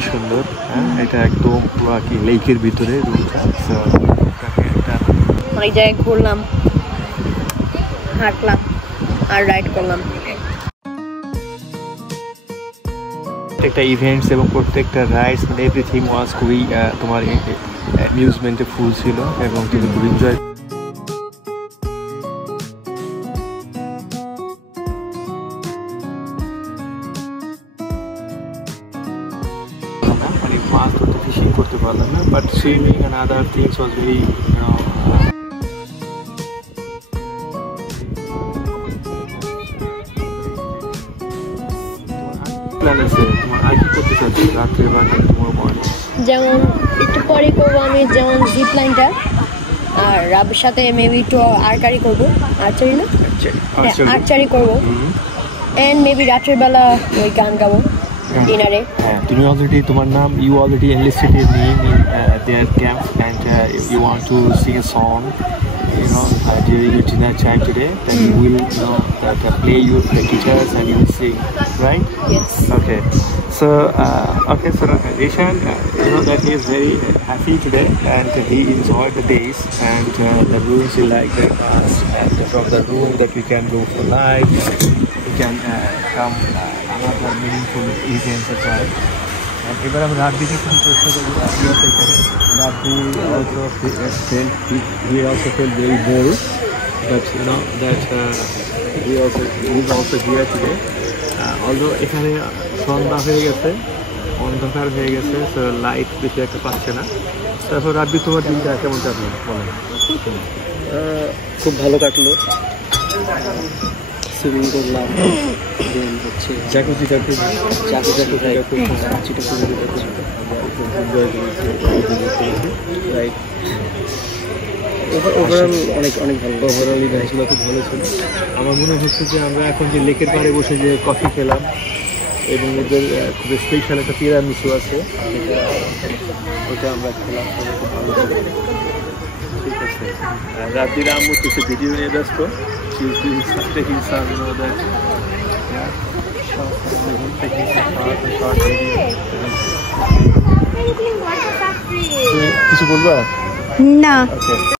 খুবই সুন্দর। এটা একদম পুরো কি লেকের ভিতরে রুমটা। অনেক জায়গায় ঘুরলাম, হাঁটলাম আর রাইড করলাম। প্রত্যেকটা ইভেন্টস এবং প্রত্যেকটা রাইডস মানে এভরিথিং ওয়াজ খুবই তোমার অ্যামিউজমেন্টে ফুল ছিল এবং তুমি খুব এনজয়। মানে মাছ ধরতে ফিশিং করতে পারলাম না, but swimming and other things was very যেমন একটু পরে করবো আমি, যেমন জিপ লাইনটা, আর রাবের সাথে মেবি একটু আর্চারি করবো। আর্চারি না, আর্চারি করবো। এন্ড মেবি রাতের বেলা ওই গান গাবো ডিনারে। তুমি অলরেডি তোমার নাম, you already enlisted your name in their camp and you want to sing a song, you know, during your dinner time today, then you will, you know, play your guitars and you will sing, right? Yes. Okay. So Ishan, you know that he is very happy today and he enjoyed the days and the rooms he liked the past, and from the room that we can go for life, we can come another meaningful events as well. And এবার আমরা রাত দিকে কিছু চেষ্টা করবো। Rabbi also felt very bored, but you know that he's also here today. Although এখানে সন্ধ্যা হয়ে গেছে, অন্ধকার হয়ে গেছে, তো লাইট বেশি একটা পাচ্ছে না। তারপর রাব্বি তোমার দিনটা কেমন কাটলো বলেন? খুব ভালো কাটলো, সুইমিং করলাম, দেন হচ্ছে জাকুজি রাইট। ওভারঅল অনেক ভালো, ওভারঅল ইভেন্টগুলো খুব ভালো ছিল। আমার মনে হচ্ছে যে আমরা এখন যে লেকের পাড়ে বসে যে কফি খেলাম এবং ওদের খুব স্পেশাল একটা তিরামিসু আছে, ওটা আমরা খেলাম, খুব ভালো ছিল। ঠিক আছে, রাব্বির আম্মু কিছু ভিডিও নিয়ে ব্যস্ত, taking some, you know, that taking some short video. কিছু বলবা? না। Okay.